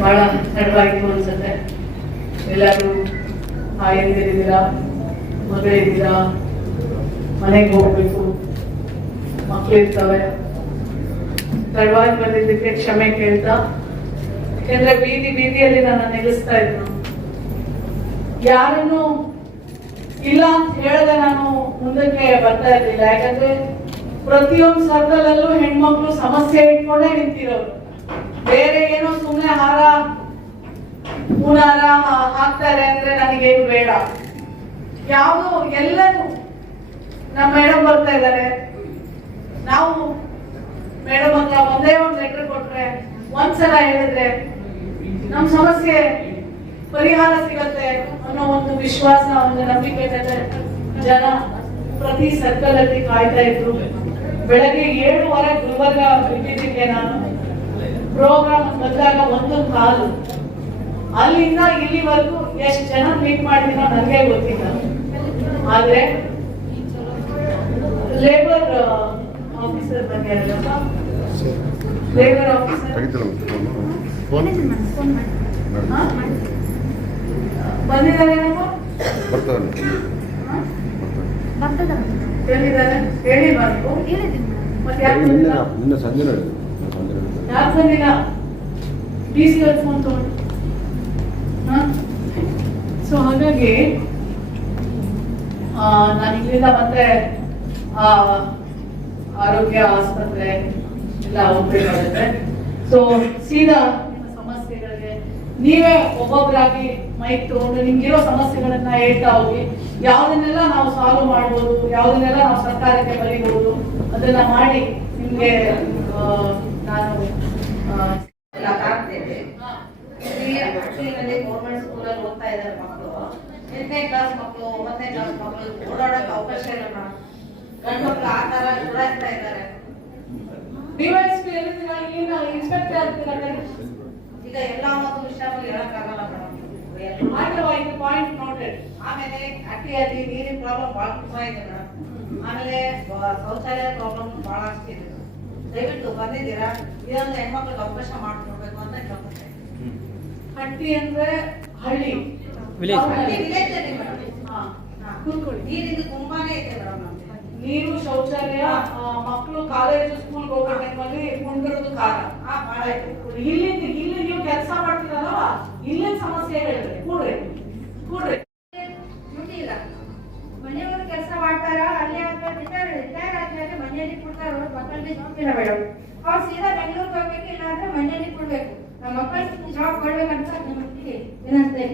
ಬಹಳ ತಡವಾಯಿತು ಅನ್ಸುತ್ತೆ. ಎಲ್ಲರೂ ಆಯಂದಿರಿದ್ದೀರಾ ಮದುವೆ ಇದ್ದೀರಾ ಮನೆಗೆ ಹೋಗ್ಬೇಕು. ಮಕ್ಕಳಿರ್ತವೆ ತಡವಾಗಿ ಬಂದಿದ್ದಕ್ಕೆ ಕ್ಷಮೆ ಕೇಳ್ತಾ, ಯಾಕೆಂದ್ರೆ ಬೀದಿ ಬೀದಿಯಲ್ಲಿ ನಾನು ನಿಲ್ಲಿಸ್ತಾ ಇದ್ರು ಯಾರನ್ನು ಇಲ್ಲ ಅಂತ ಹೇಳದೆ ನಾನು ಮುಂದಕ್ಕೆ ಬರ್ತಾ ಇರ್ಲಿಲ್ಲ. ಯಾಕಂದ್ರೆ ಪ್ರತಿಯೊಂದು ಸರ್ಕಲಲ್ಲೂ ಹೆಣ್ಮಕ್ಳು ಸಮಸ್ಯೆ ಇಟ್ಕೊಂಡೇ ನಿಂತಿರೋರು. ಬೇರೆ ಏನೋ ಸುಮ್ಮನೆ ಹಾರ, ಹೂನಾರ ಹಾ- ಹಾಕ್ತಾರೆ ಅಂದ್ರೆ ನನಗೇನು ಬೇಡ. ಯಾವುದು ಎಲ್ಲನೂ ನಮ್ಮ ಮೇಡಮ್ ಬರ್ತಾ ಇದ್ದಾರೆ. ನಾವು ಮೇಡಮ್ ಹತ್ರ ಒಂದೇ ಒಂದು ಲೆಟರ್ ಕೊಟ್ರೆ ಒಂದ್ಸಲ ಹೇಳಿದ್ರೆ ನಮ್ಮ ಸಮಸ್ಯೆ ಪರಿಹಾರ ಸಿಗತ್ತೆ ಅನ್ನೋ ಒಂದು ವಿಶ್ವಾಸ, ಒಂದು ನಂಬಿಕೆ ಜನ ಪ್ರತಿ ಸರ್ಕಲ್ ಅಲ್ಲಿ ಕಾಯ್ತಾ ಇದ್ರು. ಬೆಳಗ್ಗೆ ಏಳುವರೆ ಗುಲ್ಬರ್ಗ ಬಿಟ್ಟಿದ್ದಕ್ಕೆ ನಾನು. ಪ್ರೋಗ್ರಾಮ್ ಬಂದಾಗ ಒಂದು ಕಾಲು. ಅಲ್ಲಿಂದ ಇಲ್ಲಿವರೆಗೂ ಎಷ್ಟು ಜನ ಮೀಟ್ ಮಾಡಿದಿನೋ ನನಗೆ ಗೊತ್ತಿಲ್ಲ. ಆದ್ರೆ ಲೇಬರ್ ಆಫೀಸರ್ ಬಗ್ಗೆ ಲೇಬರ್ ಆಫೀಸರ್ ಬಂದಿದ್ದಾರೆ ಹೇಳಿದ್ದಾರೆ ಹೇಳಿ ಹೇಳಿದ್ದೀನಿ. ಮತ್ತೆ ನಿನ್ನೆ ಸಂಜೆ ನಡೆದಿದೆ ಯಾಕೆ ಬಂದಿಲ್ಲ? ಡಿ ಸಿ ಅವ್ರ ಫೋನ್ ತಗೊಂಡು. ಸೊ ಹಾಗಾಗಿ ನಾನು ಇಲ್ಲಿಂದ ಮತ್ತೆ ಆರೋಗ್ಯ ಆಸ್ಪತ್ರೆ ಎಲ್ಲ ಹೋಗ್ಬೇಕಾಗುತ್ತೆ. ಸೊ ಸೀದಾ ನಿಮ್ಮ ಸಮಸ್ಯೆಗಳಿಗೆ ನೀವೇ ಒಬ್ಬೊಬ್ಬರಾಗಿ ಮೈಕ್ ತಗೊಂಡು ನಿಮ್ಗಿರೋ ಸಮಸ್ಯೆಗಳನ್ನ ಹೇಳ್ತಾ ಹೋಗಿ, ಯಾವ್ದನ್ನೆಲ್ಲ ನಾವು ಸಾಲ್ವ್ ಮಾಡ್ಬೋದು, ಯಾವ್ದನ್ನೆಲ್ಲ ನಾವು ಸರ್ಕಾರಕ್ಕೆ ಬರೀಬಹುದು ಅದನ್ನ ಮಾಡಿ ನಿಮ್ಗೆ ನಾನು ಆ, ಎಲ್ಲ ಆಗ್ತೇವೆ ಇಲ್ಲಿ ಹಳ್ಳಿನಲ್ಲಿ ಗೌರ್ಮೆಂಟ್ ಸ್ಕೂಲಲ್ಲಿ ಓದ್ತಾ ಇದ್ದಾರೆ ಮಕ್ಕಳು. ಎಂಟನೇ ಕ್ಲಾಸ್ ಮಕ್ಕಳು ಒಂಬತ್ತನೇ ಕ್ಲಾಸ್ ಮಕ್ಕಳು ಓಡಾಡಕ್ಕೆ ಅವಕಾಶ ಇಲ್ಲ ಮೇಡಮ್. ಗಂಡು ಮಕ್ಕಳು ಆ ತರ ಓಡಾಡ್ತಾ ಇದ್ದಾರೆ. ಡಿವೈಎಸ್ಪಿ ಇಲ್ಲಿಂದ ಇನ್ಸ್ಪೆಕ್ಟರ್ ಆಗ್ತೀರಾ ಈಗ ಎಲ್ಲ ಮಕ್ಕಳು ವಿಷಯಗಳು ಇರೋಕ್ಕಾಗಲ್ಲ ಮೇಡಮ್. ಇದು ಪಾಯಿಂಟ್ ನೋಟೆಡ್ ಆಮೇಲೆ ಅಟ್ಟಿಯಲ್ಲಿ ನೀರಿನ ಪ್ರಾಬ್ಲಮ್ ಭಾಳ ತುಂಬಾ ಇದೆ ಮೇಡಮ್. ಆಮೇಲೆ ಶೌಚಾಲಯ ಪ್ರಾಬ್ಲಮ್ ಭಾಳ ಅಷ್ಟಿದೆ ದಯವಿಟ್ಟು ಬಂದಿದ್ದೀರಾ? ಇದೊಂದು ಹೆಣ್ಮಕ್ಳಿಗೆ ಅವಕಾಶ ಮಾಡ್ಕೊಡ್ಬೇಕು ಅಂತ ಕೇಳ್ಕೊತೇನೆ ಹಟ್ಟಿ ಅಂದ್ರೆ ಹಳ್ಳಿ. ನೀರಿಂದ ಹಳ್ಳಿ ವಿಲೇಜ್ ಅಲ್ಲಿ ಮೇಡಮ್. ತುಂಬಾನೇ ಇದೆ ಮೇಡಮ್ ನೀರು ಶೌಚಾಲಯ ಆ, ಮಕ್ಕಳು ಕಾಲೇಜು ಸ್ಕೂಲ್ ಹೋಗೋ ಟೈಮಲ್ಲಿ ಕುಂಡಿರೋದು ಕಾಲ. ಇಲ್ಲಿ ಇಲ್ಲಿ ನೀವು ಕೆಲಸ ಮಾಡ್ತೀರಲ್ವಾ? ಇಲ್ಲಿನ ಸಮಸ್ಯೆ ಹೇಳಿದ್ರೆ ಕೂಡ್ರಿ. ಕೂಡ್ರಿ ಡ್ಯೂಟಿ ಇಲ್ಲ ಮನೆಯವರು ಕೆಲಸ ಮಾಡ್ತಾರ ಅಲ್ಲಿ ಆದ್ಮೇಲೆ ರಿಟೈರ್ ರಿಟೈರ್ ಆದ್ಮೇಲೆ ಮನೆಯಲ್ಲಿ ಕೊಡ್ತಾರ ಅವ್ರ ಮಕ್ಕಳಿಗೆ ಜಾಬ್ ಇಲ್ಲ ಮೇಡಮ್ ಅವ್ರು ಸೀದಾ ಬೆಂಗಳೂರಿಗೆ ಹೋಗ್ಬೇಕು ಇಲ್ಲ ಅಂದ್ರೆ ಮನೆಯಲ್ಲಿ ಕೊಡ್ಬೇಕು ನಮ್ಮ ಮಕ್ಕಳಿಗೆ ನಿಮಗೆ. ಕೊಡ್ಬೇಕಂತ ನಿಮ್ಮಲ್ಲಿ ವಿನಂತಿ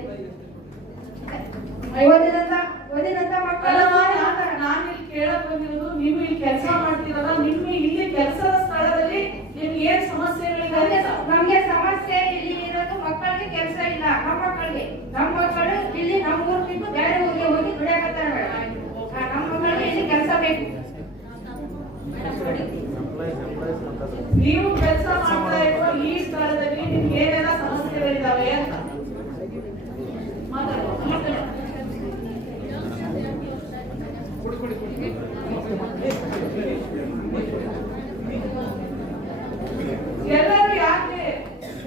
ಓದಿದಂತ ಓದಿದಂತ ಮಕ್ಕಳು ನಾನು ಇಲ್ಲಿ ಕೇಳಕ್ ಬಂದಿರೋದು ನೀವು ಇಲ್ಲಿ ಕೆಲಸ ಮಾಡ್ತೀರಲ್ಲ ನಿಮ್ಮ ಇಲ್ಲಿ ಕೆಲಸದ ಸ್ಥಳದಲ್ಲಿ ನಿಮ್ಗೆ ಏನ್ ಸಮಸ್ಯೆಗಳಿದೆ ನಮ್ಗೆ. ಸಮಸ್ಯೆ ಇಲ್ಲಿ ಇರೋದು ಮಕ್ಕಳಿಗೆ ಕೆಲಸ ಇಲ್ಲ. ನಮ್ಮ ಮಕ್ಕಳಿಗೆ. ನಮ್ಮ ಮಕ್ಕಳು ಇಲ್ಲಿ ನಮ್ಮ ಊರ್ ಬಿಟ್ಟು ಬೇರೆ ಊರಿಗೆ ಹೋಗಿ ದುಡಿಯಾಕತ್ತಾರ ಮೇಡಮ್. ನಮ್ಮ ಮಕ್ಕಳಿಗೆ ಇಲ್ಲಿ ಕೆಲಸ ಬೇಕು. ನೀವು ಕೆಲಸ ಮಾಡ್ತಾ ಇರೋ ಈ ಸ್ಥಳದಲ್ಲಿ ನಿಮ್ಗೆ ಏನೆಲ್ಲ ಸಮಸ್ಯೆಗಳಿದಾವೆ ಅಂತ ಮಾತಾಡುವ ಮಾತಾಡುವ. ಎಲ್ಲರೂ ಯಾಕೆ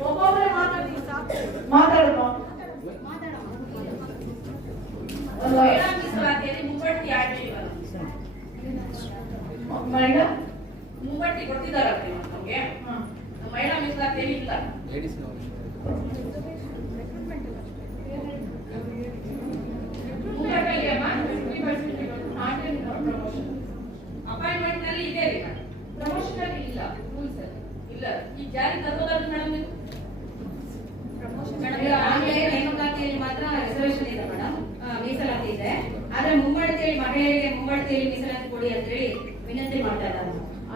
ಒಬ್ಬೊಬ್ಬರೇ ಮಾತಾಡಿ ಮಾತಾಡುವ ಒಂದು ಮಹಿಳಾ ಮೀಸಲಾತಿಯಲ್ಲಿ ಮುಂಬಡ್ತಿ ಆಗಿಲ್ವಲ್ಲ ಮೇಡಮ್ ಮೂವತ್ತಿ ಕೊಡ್ತಿದ್ದಾರೆ ನಮ್ಗೆ ಮಹಿಳಾ ಮೀಸಲಾತಿ ಏನಿಲ್ಲ ಅಮ್ಮ ಅಪಾಯಿಂಟ್ಮೆಂಟ್ನಲ್ಲಿ ಇದೆ ರೀ ಪ್ರಮೋಷನ್ ಅಲ್ಲಿ ಇಲ್ಲ ರೂಲ್ಸ್ ಇಲ್ಲ ಈ ಜಾರಿ ತರೋದಲ್ಲ ಮೇಡಮ್ ಇದು ಮೇಡಮ್, ಆಂಗ್ಲೇಯ ನೇಮಕಾತಿಯಲ್ಲಿ ಮಾತ್ರ ರಿಸರ್ವೇಶನ್ ಇದೆ ಮೇಡಮ್ ಮೀಸಲಾತಿ ಇದೆ ಆದ್ರೆ ಮುಂಬಡ್ತಿಯಲ್ಲಿ ಮಹಿಳೆಯರಿಗೆ ಮುಂಬಡ್ತಿಯಲ್ಲಿ ಮೀಸಲಾತಿ ಕೊಡಿ ಅಂತ ಹೇಳಿ ವಿನಂತಿ ಮಾಡ್ತಾ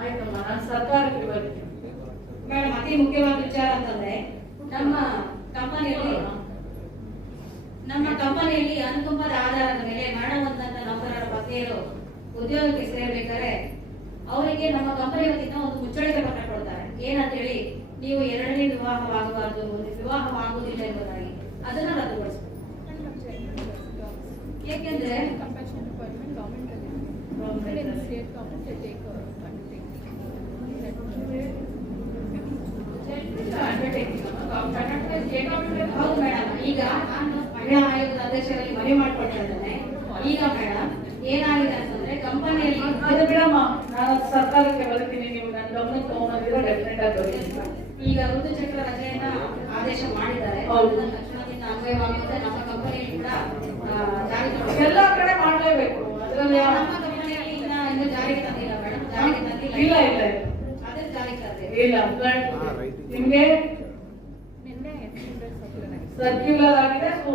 ಆಯ್ತಮ್ಮ ನಾನು ಸರ್ಕಾರಕ್ಕೆ ಬರ್ತೀನಿ. ಮೇಡಮ್, ಅತಿ ಮುಖ್ಯವಾದ ವಿಚಾರ ಅಂತಂದ್ರೆ, ನಮ್ಮ ಕಂಪನಿಯಲ್ಲಿ ನಮ್ಮ ಕಂಪನಿಯಲ್ಲಿ ಅನುಕಂಪದ ಆಧಾರದ ಮೇಲೆ ಮಾಡುವಂತಹ ನೌಕರರ ಪತ್ನಿಯರು ಉದ್ಯೋಗಕ್ಕೆ ಸೇರ್ಬೇಕಾದ್ರೆ, ಅವರಿಗೆ ನಮ್ಮ ಕಂಪನಿ ವತಿಯಿಂದ ಒಂದು ಮುಚ್ಚಳಿಕೆ ಪತ್ರ ಕೊಡ್ತಾರೆ. ಏನಂತ ಹೇಳಿ ನೀವು ಎರಡನೇ ವಿವಾಹವಾಗಬಾರದು, ಒಂದು ವಿವಾಹವಾಗುವುದಿಲ್ಲ ಎಂಬುದಾಗಿ. ಅದನ್ನ ರದ್ದುಗೊಳಿಸಬೇಕು. ಏಕೆಂದ್ರೆ take ಹೌದು ಮೇಡಮ್ ಈಗ ನಾನು ಮಹಿಳಾ ಆಯೋಗದ ಅಧ್ಯಕ್ಷರಲ್ಲಿ ಮನವಿ ಮಾಡ್ಕೊಳ್ತಾ ಈಗ ಮೇಡಮ್ ಏನಾಗಿದೆ ಅಂತಂದ್ರೆ ಕಂಪನಿಯಲ್ಲಿ ಅದು ಬಿಡಮ್ಮ ನಾನು ಸರ್ಕಾರಕ್ಕೆ ಬರ್ತೀನಿ ನೀವು ನನ್ನ ಗಮನ ತಗೊಂಡಿದ್ರೆ ಡೆಫಿನೆಟ್ ಆಗಿ ಬರ್ತೀನಿ ಈಗ ಋತುಚಕ್ರ ರಜೆಯನ್ನ ಆದೇಶ ಮಾಡಿದ್ದಾರೆ ಹೌದು. ತಕ್ಷಣದಿಂದ ಅನ್ವಯವಾಗುತ್ತೆ ನಮ್ಮ ಕಂಪನಿಯಲ್ಲಿ ಕೂಡ ಆ, ಜಾರಿ ತಗೊಂಡಿದ್ದಾರೆ. ಎಲ್ಲಾ ಕಡೆ ಮಾಡ್ಲೇಬೇಕು ಅದ್ರಲ್ಲಿ ಯಾವ- ನಮ್ಮ ಕಂಪನಿಯಲ್ಲಿ ಇನ್ನ ಇನ್ನೂ ಜಾರಿಗೆ ತಂದಿಲ್ಲ ಮೇಡಮ್ ಜಾರಿಗೆ ತಂದಿಲ್ಲ ಇಲ್ಲ ಇಲ್ಲ ಇಲ್ಲ. ಅದೇ ಇಲ್ಲ ನಿಮ್ಗೆ ನಿನ್ನೆ ಸರ್ಕ್ಯುಲರ್ ಆಗಿದೆ. ಸೊ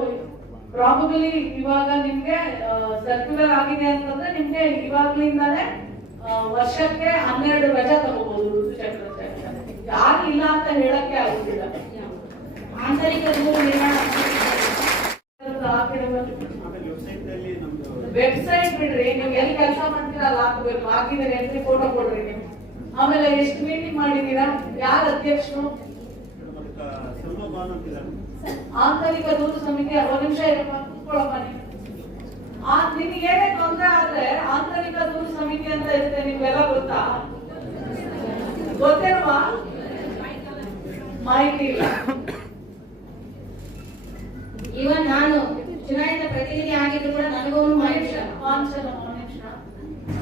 ಪ್ರಾಬಬಲಿ ಇವಾಗ ನಿಮ್ಗೆ ಸರ್ಕ್ಯುಲರ್ ಆಗಿದೆ ಅಂತಂದ್ರೆ ನಿಮ್ಗೆ ಇವಾಗ್ಲಿಂದಾನೇ ವರ್ಷಕ್ಕೆ ಹನ್ನೆರಡು ರಜೆ ತಗೋಬಹುದು ಋತುಚಕ್ರ ಇಲ್ಲ ಅಂತ ಹೇಳಕ್ಕೆ ಆಗುದಿಲ್ಲ. ಆಂತರಿಕ ವೆಬ್ಸೈಟ್ ಬಿಡ್ರಿ ನೀವು ಎಲ್ಲಿ ಕೆಲಸ ಮಾಡ್ತೀರಾ ಅಲ್ಲಿ ಹಾಕ್ಬೇಕು ಹಾಕಿದ್ರೆ ಎಂಟ್ರಿ ಫೋಟೋ ಕೊಡ್ರಿ ನೀವು ಆಮೇಲೆ ಎಷ್ಟು ಮೀಟಿಂಗ್ ಮಾಡಿದೀರಾ? ಯಾರ ಅಧ್ಯಕ್ಷರು? ಆಂತರಿಕ ದೂರು ಸಮಿತಿ ಅರವತ್ತು ನಿಮಿಷ ಇರಪ್ಪ ಕೂತ್ಕೊಳ್ಳಪ್ಪ ನೀವು. ನಿಮ್ಗೆ ಏನೇ ತೊಂದರೆ ಆದ್ರೆ ಆಂತರಿಕ ದೂರು ಸಮಿತಿ ಅಂತ ಇರುತ್ತೆ ನಿಮ್ಗೆಲ್ಲ ಗೊತ್ತಾ? ಗೊತ್ತೇನವಾ ಮಾಹಿತಿ ಇಲ್ಲ. ಇವನ್ ನಾನು ಚುನಾಯಿತ ಪ್ರತಿನಿಧಿ ಆಗಿದ್ರು ಕೂಡ ನನಗೂ ಮಾಹಿತಿ ಇಲ್ಲ. ವಾಂಛನ, ಒಂದು ನಿಮಿಷ.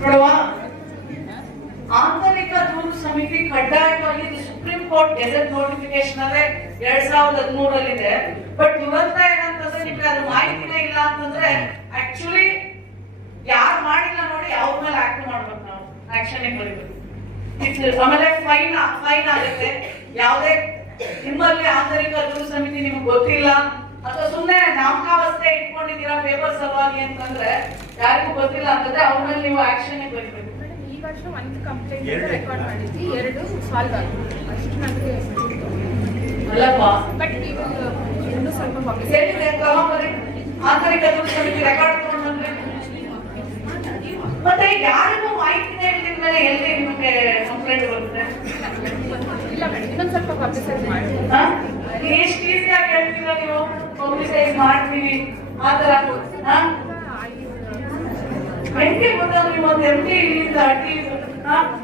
ನೋಡುವ ಆಂತರಿಕ ದೂರು ಸಮಿತಿ ಕಡ್ಡಾಯವಾಗಿ ಇದು ಸುಪ್ರೀಂ ಕೋರ್ಟ್ ಗೆಜೆಟ್ ನೋಟಿಫಿಕೇಶನ್ ಅಲ್ಲೇ ಎರಡ್ ಸಾವಿರದ ಹದಿಮೂರಲ್ಲಿದೆ. ಬಟ್ ದುರಂತ ಏನಂತಂದ್ರೆ ನಿಮ್ಗೆ ಅದು ಮಾಹಿತಿನೇ ಇಲ್ಲ ಅಂತಂದ್ರೆ ಆಕ್ಚುಲಿ ಯಾರು ಮಾಡಿಲ್ಲ ನೋಡಿ ಅವ್ರ ಮೇಲೆ ಆಕ್ಟ್ ಮಾಡ್ಬೇಕು ನಾವು. ಆಕ್ಷನ್ ಬರೀಬೇಕು. ಇದು ಆಮೇಲೆ ಫೈನ್ ಫೈನ್ ಆಗುತ್ತೆ. ಯಾವುದೇ ನಿಮ್ಮಲ್ಲಿ ಆಂತರಿಕ ದೂರು ಸಮಿತಿ ನಿಮ್ಗೆ ಗೊತ್ತಿಲ್ಲ. ಅಥವಾ ಸುಮ್ಮನೆ ನಾಮಕಾವಸ್ಥೆ ಇಟ್ಕೊಂಡಿದ್ದೀರಾ ಪೇಪರ್ ಸಲುವಾಗಿ ಅಂತಂದ್ರೆ ಯಾರಿಗೂ ಗೊತ್ತಿಲ್ಲ ಅಂತಂದ್ರೆ ಅವ್ರ ಮೇಲೆ ನೀವು ಆಕ್ಷನ್ ಬರೀಬೇಕು. ವರ್ಷ ಒಂದು ಕಂಪ್ಲೇಂಟ್ ರೆಕಾರ್ಡ್ ಮಾಡಿದ್ವಿ. ಎರಡು ಸಾಲ್ವ್ ಆಗಿದೆ ಅಷ್ಟು ನನಗೆ ಬಟ್ ನೀವು ಇನ್ನೂ ಸ್ವಲ್ಪ ಮತ್ತೆ ಯಾರಿಗೂ ಇಲ್ಲದ ಮೇಲೆ ಎಲ್ಲಿ ನಿಮಗೆ ಕಂಪ್ಲೇಂಟ್ ಬರುತ್ತೆ? ಇಲ್ಲ ಮೇಡಮ್ ಇನ್ನೊಂದು ಸ್ವಲ್ಪ ಪಬ್ಲಿಸೈಸ್ ಮಾಡಿ ಹಾ? ಎಷ್ಟು ಈಸಿಯಾಗಿ ಹೇಳ್ತೀರಾ ನೀವು? ಪಬ್ಲಿಸೈಸ್ ಮಾಡ್ತೀವಿ. ಆತರ ಹಾ? ಹೆಂಗೆ ಗೊತ್ತಾದ್ರು ನೀವು ಒಂದು ಎಂ ಟಿ ಇಲ್ಲಿಂದ ಅಡ್ಡಿ?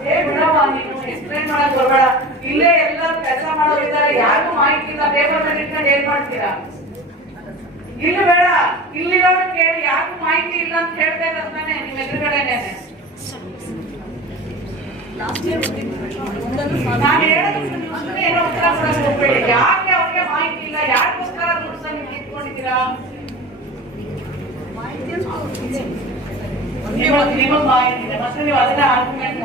ಏ ಬಿಡವ್ವ ನೀನು ಎಕ್ಸ್ಪ್ಲೈನ್ ಮಾಡಕ್ ಬರ್ಬೇಡ. ಇಲ್ಲೇ ಎಲ್ಲರೂ ಕೆಲಸ ಮಾಡೋರು ಇದ್ದಾರೆ ಯಾರಿಗೂ ಮಾಹಿತಿ ಇಲ್ಲ. ಪೇಪರ್ ಮೇಲೆ ಏನ್ ಮಾಡ್ತೀರಾ? ಇಲ್ಲ ಬೇಡ. ಇಲ್ಲಿರೋರು ಕೇಳಿ. ಯಾರಿಗೂ ಮಾಹಿತಿ ಇಲ್ಲ ಅಂತ ಹೇಳ್ತಾ ಇದ್ದಾರೆ ತಾನೆ ನಿಮ್ ಎದುರುಗಡೆನೆ. ನಾನು ಹೇಳೋದು ಏನೋ ಯಾಕೆ ಅವ್ರಿಗೆ ಮಾಹಿತಿ ಇಲ್ಲ? ಯಾರಿಗೋಸ್ಕರ ದುಡ್ಡು ಸಮಿತಿ ಇಟ್ಕೊಂಡಿದ್ದೀರಾ ನಿಮಗ್ ನೀವು ಅದನ್ನ ಆರ್ಗ್ಯುಮೆಂಟ್?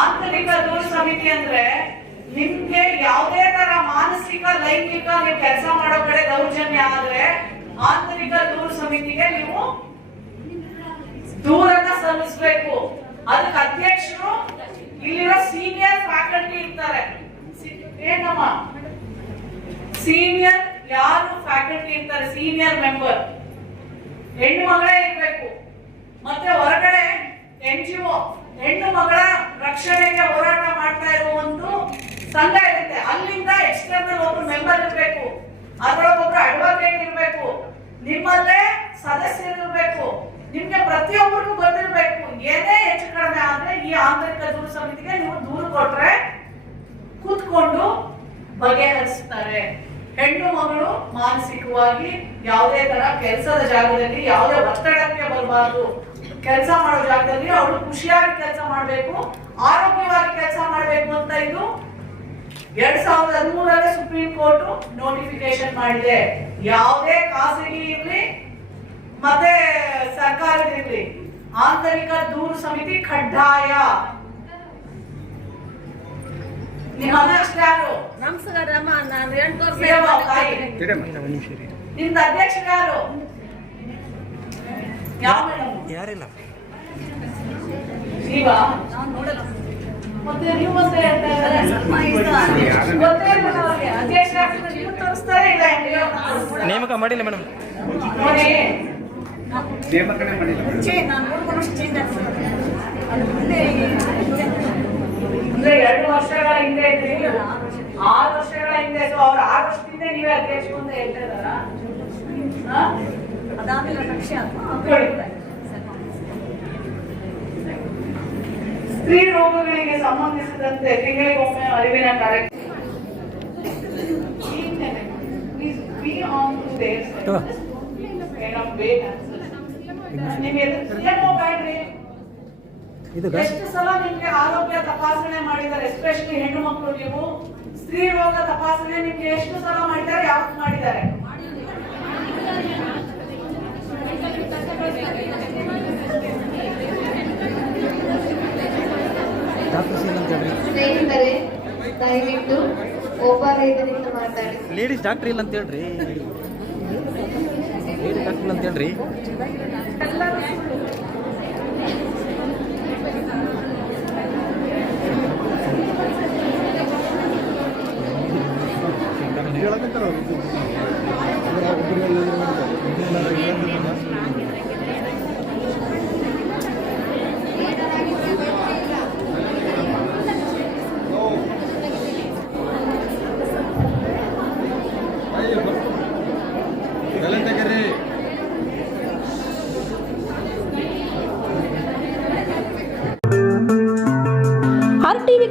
ಆಂತರಿಕ ದೂರು ಸಮಿತಿ ಅಂದ್ರೆ ನಿಮ್ಗೆ ಯಾವುದೇ ತರ ಮಾನಸಿಕ, ಲೈಂಗಿಕ ನೀವು ಕೆಲಸ ಮಾಡೋ ಕಡೆ ದೌರ್ಜನ್ಯ ಆದ್ರೆ ಆಂತರಿಕ ದೂರು ಸಮಿತಿಗೆ ನೀವು ದೂರನ್ನ ಸಲ್ಲಿಸಬೇಕು. ಅದಕ್ಕೆ ಅಧ್ಯಕ್ಷರು ಇಲ್ಲಿರೋ ಸೀನಿಯರ್ ಫ್ಯಾಕಲ್ಟಿ ಇರ್ತಾರೆ. ಏನಮ್ಮ? ಸೀನಿಯರ್ ಯಾರು ಫ್ಯಾಕಲ್ಟಿ ಇರ್ತಾರೆ? ಸೀನಿಯರ್ ಮೆಂಬರ್ ಹೆಣ್ಣು ಮಗಳೇ ಇರಬೇಕು. ಮತ್ತೆ ಹೊರಗಡೆ ಎನ್ ಜಿ ಒ ಹೆಣ್ಣು ಮಗಳ ರಕ್ಷಣೆಗೆ ಹೋರಾಟ ಮಾಡ್ತಾ ಇರುವ ಒಂದು ಸಂಘ ಇರುತ್ತೆ. ಅಲ್ಲಿಂದ ಎಕ್ಸ್ಟರ್ನಲ್ ಒಬ್ರು ಮೆಂಬರ್ ಇರಬೇಕು. ಅದರೊಳಗೊಬ್ರು ಅಡ್ವೊಕೇಟ್ ಇರಬೇಕು. ನಿಮ್ಮಲ್ಲೇ ಇರಬೇಕು ನಿಮ್ಗೆ ಪ್ರತಿಯೊಬ್ಬರಿಗೂ ಗೊತ್ತಿರಬೇಕು. ಏನೇ ಹೆಚ್ಚು ಕಡಿಮೆ ಆದ್ರೆ ಈ ಆಂತರಿಕ ದೂರು ಸಮಿತಿಗೆ ನೀವು ದೂರು ಕೊಟ್ರೆ ಕೂತ್ಕೊಂಡು ಬಗೆಹರಿಸ್ತಾರೆ. ಹೆಣ್ಣು ಮಗಳು ಮಾನಸಿಕವಾಗಿ ಯಾವುದೇ ತರ ಕೆಲಸದ ಜಾಗದಲ್ಲಿ ಯಾವುದೇ ಒತ್ತಡಕ್ಕೆ ಬರಬಾರ್ದು. ಕೆಲಸ ಮಾಡೋ ಜಾಗದಲ್ಲಿ ಅವಳು ಖುಷಿಯಾಗಿ ಕೆಲಸ ಮಾಡಬೇಕು, ಆರೋಗ್ಯವಾಗಿ ಕೆಲಸ ಮಾಡಬೇಕು ಅಂತ ಇದು ಎರಡ್ ಸಾವಿರದ ಹದಿಮೂರರಲ್ಲಿ ಸುಪ್ರೀಂ ಕೋರ್ಟ್ ನೋಟಿಫಿಕೇಶನ್ ಮಾಡಿದೆ. ಯಾವುದೇ ಖಾಸಗಿ ಇರಲಿ, ಮತ್ತೆ ಸರ್ಕಾರದಿರಲಿ ಆಂತರಿಕ ದೂರು ಸಮಿತಿ ಕಡ್ಡಾಯ. ನಮಸ್ಕಾರಮ್ಮ ನಾನು ಎಂಟು ವರ್ಷ ಇರಮ್ಮ ತಾಯಿ. ನಿಮ್ದು ಅಧ್ಯಕ್ಷ ಯಾರು? ಯಾವ ಮೇಡಮ್ ಯಾರಿಲ್ಲ? ಮತ್ತೆ ನೀವು ತೋರಿಸ್ತಾರೆ ಇಲ್ಲ ಹೆಂಗೆ? ನೇಮಕ ಮಾಡಿಲ್ಲ ಮೇಡಮ್. ನಾನು ನೇಮಕನೇ ಮಾಡಿಲ್ಲ ಆರು ವರ್ಷಗಳ ಹಿಂದೆ ಸೊ ಅವ್ರು ಆರು ವರ್ಷದಿಂದ ನೀವೇ ಅಧ್ಯಕ್ಷರು ಅಂತ ಹೇಳ್ತಾ ಇದಾರ ಅದಾದ್ಮೇಲೆ ಕಕ್ಷೆ ಸ್ತ್ರೀ ರೋಗಗಳಿಗೆ ಸಂಬಂಧಿಸಿದಂತೆ ತಿಂಗಳಿಗೊಮ್ಮೆ ಅರಿವಿನ ಕಾರ್ಯಕ್ರಮ. ನಿಮಗೆ ಎಷ್ಟು ಸಲ ನಿಮ್ಗೆ ಆರೋಗ್ಯ ತಪಾಸಣೆ ಮಾಡಿದ್ದಾರೆ ಎಸ್ಪೆಷಲಿ ಹೆಣ್ಣು ಮಕ್ಕಳು ನೀವು? ಸ್ತ್ರೀ ರೋಗ ತಪಾಸಣೆ ನಿಮ್ಗೆ ಎಷ್ಟು ಸಲ ಮಾಡಿದ್ದಾರೆ ಯಾವ್ದು ಮಾಡಿದ್ದಾರೆ? ಸ್ನೇಹಿತರೆ ದಯವಿಟ್ಟು ಒಬ್ಬ ರೈತರಿಂದ ಮಾತಾಡಿ. ಲೇಡೀಸ್ ಡಾಕ್ಟರ್ ಇಲ್ಲ ಅಂತ ಹೇಳ್ರಿ. ಲೇಡೀಸ್ ಡಾಕ್ಟರ್ ಇಲ್ಲ ಅಂತ ಹೇಳ್ರಿ. ಆರ್